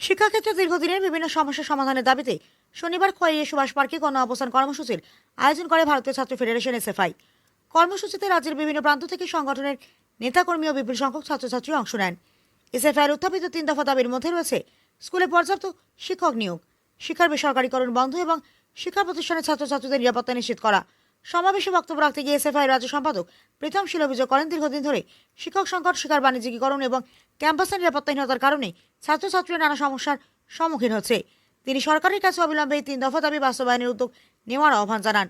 শিক্ষাক্ষেত্রে দীর্ঘদিনের বিভিন্ন সমস্যার সমাধানের দাবিতে শনিবার খোয়াইয়ে সুভাষ পার্কে গণ অবস্থান কর্মসূচির আয়োজন করে ভারতীয় ছাত্র ফেডারেশন এসএফআই। কর্মসূচিতে রাজ্যের বিভিন্ন প্রান্ত থেকে সংগঠনের নেতাকর্মী ও বিপুল সংখ্যক ছাত্রছাত্রী অংশ নেন। এসএফআইয়ের উত্থাপিত 3 দফা দাবির মধ্যে রয়েছে স্কুলে পর্যাপ্ত শিক্ষক নিয়োগ, শিক্ষার বেসরকারীকরণ বন্ধ এবং শিক্ষা প্রতিষ্ঠানের ছাত্রছাত্রীদের নিরাপত্তা নিশ্চিত করা। সমাবেশে বক্তব্য রাখতে গিয়ে এসএফআই রাজ্য সম্পাদক প্রীতম শীল অভিযোগ করেন, দীর্ঘদিন ধরে শিক্ষক সংকট, শিক্ষার বাণিজ্যিকীকরণ এবং ক্যাম্পাসের নিরাপত্তাহীনতার কারণে ছাত্রছাত্রীরা নানা সমস্যার সম্মুখীন হচ্ছে। তিনি সরকারের কাছে অবিলম্বে এই 3 দফা দাবি বাস্তবায়নের উদ্যোগ নেওয়ার আহ্বান জানান।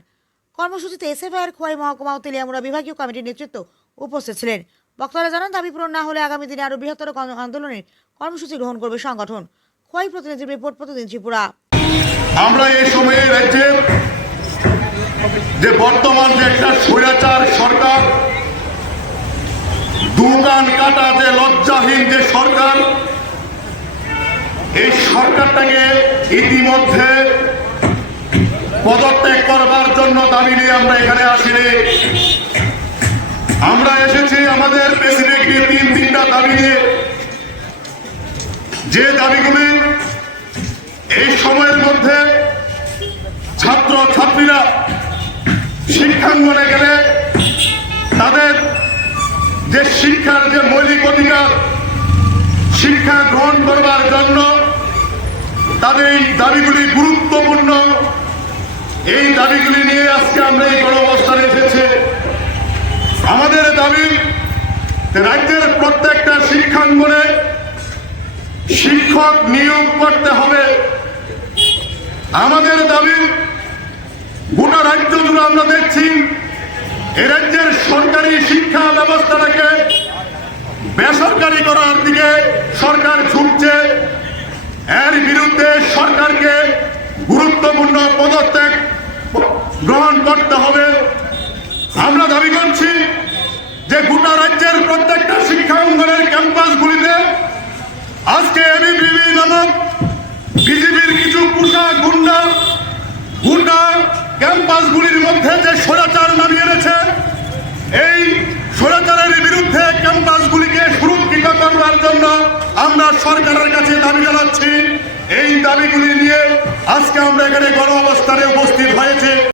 কর্মসূচিতে এসএফআইয়ের খোয়াই মহকুমা ও তেলিয়ামুড়া বিভাগীয় কমিটির নেতৃত্ব উপস্থিত ছিলেন। বক্তারা জানান, দাবি পূরণ না হলে আগামী দিনে আরও বৃহত্তর আন্দোলনের কর্মসূচি গ্রহণ করবে সংগঠন। খোয়াই প্রতিনিধির রিপোর্ট, প্রতিদিন ত্রিপুরা। আমরা এই সময়ে রাজ্যের যে বর্তমান যে একটা স্বৈরাচার সরকার, দুগান কাটা যে লজ্জাহীন যে সরকার, এই সরকারটাকে ইতিমধ্যে পদত্যাগ করবার জন্য দাবি নিয়ে আমরা এখানে আসিনি। আমরা এসেছি আমাদের স্পেসিফিকলি 3টা দাবি নিয়ে, যে দাবিগুলি এই সময়ের মধ্যে ছাত্র ছাত্রীরা শিক্ষাঙ্গনে গেলে তাদের যে শিক্ষার যে মৌলিক অধিকার, শিক্ষা গ্রহণ করবার জন্য তাদের এই দাবিগুলি গুরুত্বপূর্ণ। এই দাবিগুলি নিয়ে আজকে আমরা এই গণঅবস্থানে এসেছি। আমাদের দাবি, রাজ্যের প্রত্যেকটা শিক্ষাঙ্গনে শিক্ষক নিয়োগ করতে হবে। আমাদের দাবি, গোটা রাজ্য জুড়ে আমরা দেখছি এ রাজ্যের সরকারি শিক্ষা ব্যবস্থাটাকে বেসরকারি করার দিকে সরকার ঝুঁকছে। এর বিরুদ্ধে সরকারকে গুরুত্বপূর্ণ পদত্যাগ গ্রহণ করতে হবে। আমরা দাবি করছি যে গোটা রাজ্যের প্রত্যেকটা শিক্ষা অঙ্গনের ক্যাম্পাসগুলিতে আজকে এবিভিপি নামক বিজেপির কিছু পোষা গুন্ডা ক্যাম্পাসগুলির মধ্যে যে স্বৈরাচার নামিয়ে এনেছে, এই স্বৈরাচারের বিরুদ্ধে ক্যাম্পাসগুলিকে সুরক্ষিত করবার জন্য আমরা সরকারের কাছে দাবি জানাচ্ছি। এই দাবিগুলি নিয়ে আজকে আমরা এখানে গণ অবস্থানে উপস্থিত হয়েছে।